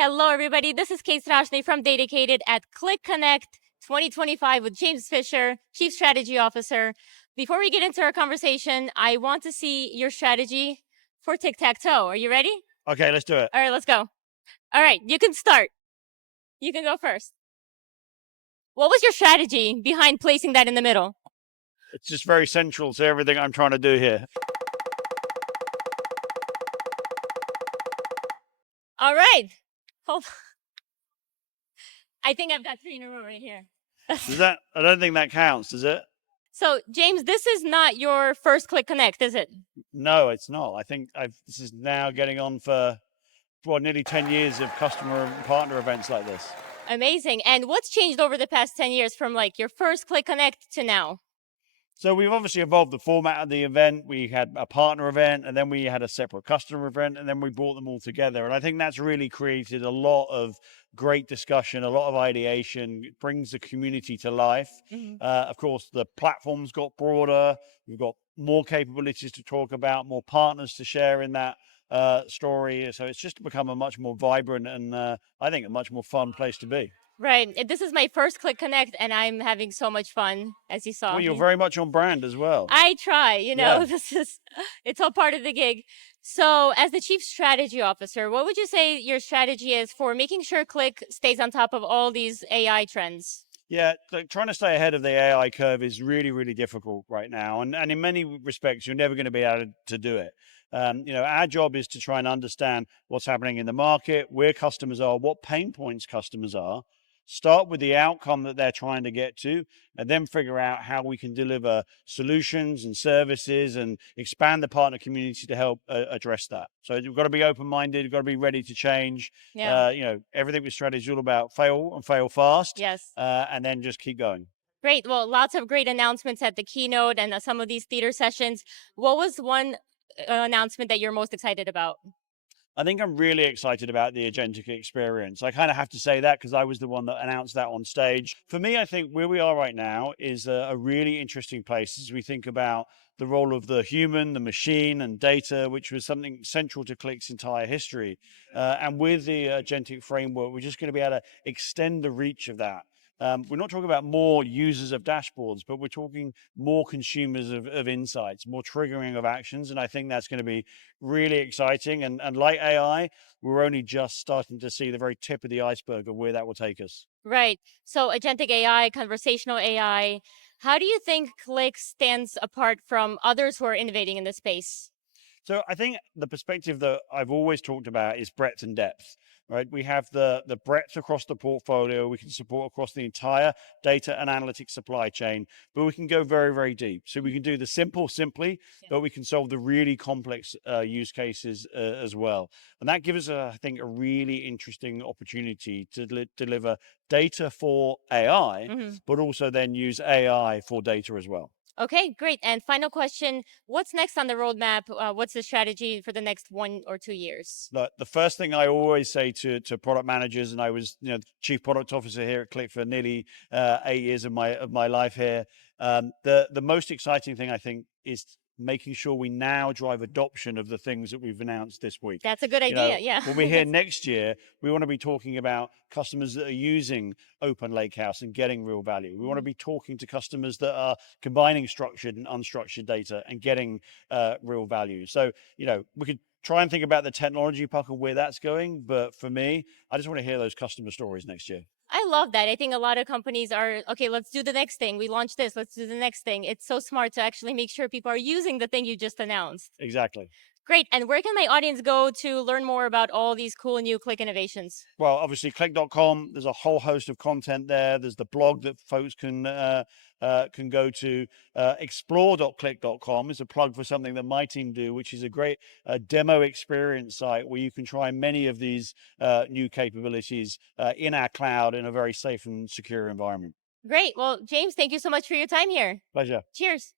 Hello, everybody. This is Kate Strachnyi from DATAcated at Qlik Connect 2025 with James Fisher, Chief Strategy Officer. Before we get into our conversation, I want to see your strategy for tic-tac-toe. Are you ready? Okay, let's do it. All right, let's go. All right, you can start. You can go first. What was your strategy behind placing that in the middle? It's just very central to everything I'm trying to do here. All right. Hold on. I think I've got 3 in a row right here. I don't think that counts, does it? So, James, this is not your first Qlik Connect, is it? No, it's not. I think this is now getting on for nearly 10 years of customer and partner events like this. Amazing. And what's changed over the past 10 years from like your first Qlik Connect to now? So we've obviously evolved the format of the event. We had a partner event, and then we had a separate customer event, and then we brought them all together. And I think that's really created a lot of great discussion, a lot of ideation. It brings the community to life. Of course, the platform's got broader. We've got more capabilities to talk about, more partners to share in that story. So it's just become a much more vibrant and I think a much more fun place to be. Right. This is my first Qlik Connect, and I'm having so much fun, as you saw. Well, you're very much on brand as well. I try, Yeah. it's all part of the gig. So, as the Chief Strategy Officer, what would you say your strategy is for making sure Qlik stays on top of all these AI trends? Yeah, trying to stay ahead of the AI curve is really, really difficult right now. And in many respects, you're never going to be able to do it. Our job is to try and understand what's happening in the market, where customers are, what pain points customers are, start with the outcome that they're trying to get to, and then figure out how we can deliver solutions and services and expand the partner community to help address that. So you've got to be open-minded, you've got to be ready to change. Yeah. Everything with strategy is all about fail and fail fast. Yes. And then just keep going. Great. Well, lots of great announcements at the keynote and some of these theater sessions. What was one announcement that you're most excited about? I think I'm really excited about the Agentica experience. I kind of have to say that because I was the one that announced that on stage. For me, I think where we are right now is a really interesting place as we think about the role of the human, the machine, and data, which was something central to Qlik's entire history. And with the agentic framework, we're just going to be able to extend the reach of that. We're not talking about more users of dashboards, but we're talking more consumers of insights, more triggering of actions. And I think that's going to be really exciting. And like AI, we're only just starting to see the very tip of the iceberg of where that will take us. Right. So agentic AI, conversational AI, how do you think Qlik stands apart from others who are innovating in this space? So I think the perspective that I've always talked about is breadth and depth, right? We have the breadth across the portfolio. We can support across the entire data and analytics supply chain, but we can go very, very deep. So we can do the simple simply, but we can solve the really complex use cases as well. And that gives us, I think, a really interesting opportunity to deliver data for AI, but also then use AI for data as well. Okay, great. And final question, what's next on the roadmap? What's the strategy for the next 1 or 2 years? The first thing I always say to product managers, and I was chief product officer here at Qlik for nearly 8 years of my life here. The most exciting thing I think is making sure we now drive adoption of the things that we've announced this week. That's a good idea. Yeah. When we're here next year, we want to be talking about customers that are using Open Lakehouse and getting real value. We want to be talking to customers that are combining structured and unstructured data and getting real value. So, we could try and think about the technology part and where that's going. But for me, I just want to hear those customer stories next year. I love that. I think a lot of companies are, okay, let's do the next thing. We launched this, let's do the next thing. It's so smart to actually make sure people are using the thing you just announced. Exactly. Great. And where can my audience go to learn more about all these cool new Qlik innovations? Well, obviously, Qlik.com, there's a whole host of content there. There's the blog that folks can go to. Explore.qlik.com is a plug for something that my team do, which is a great demo experience site where you can try many of these new capabilities in our cloud in a very safe and secure environment. Great. Well, James, thank you so much for your time here. Pleasure. Cheers.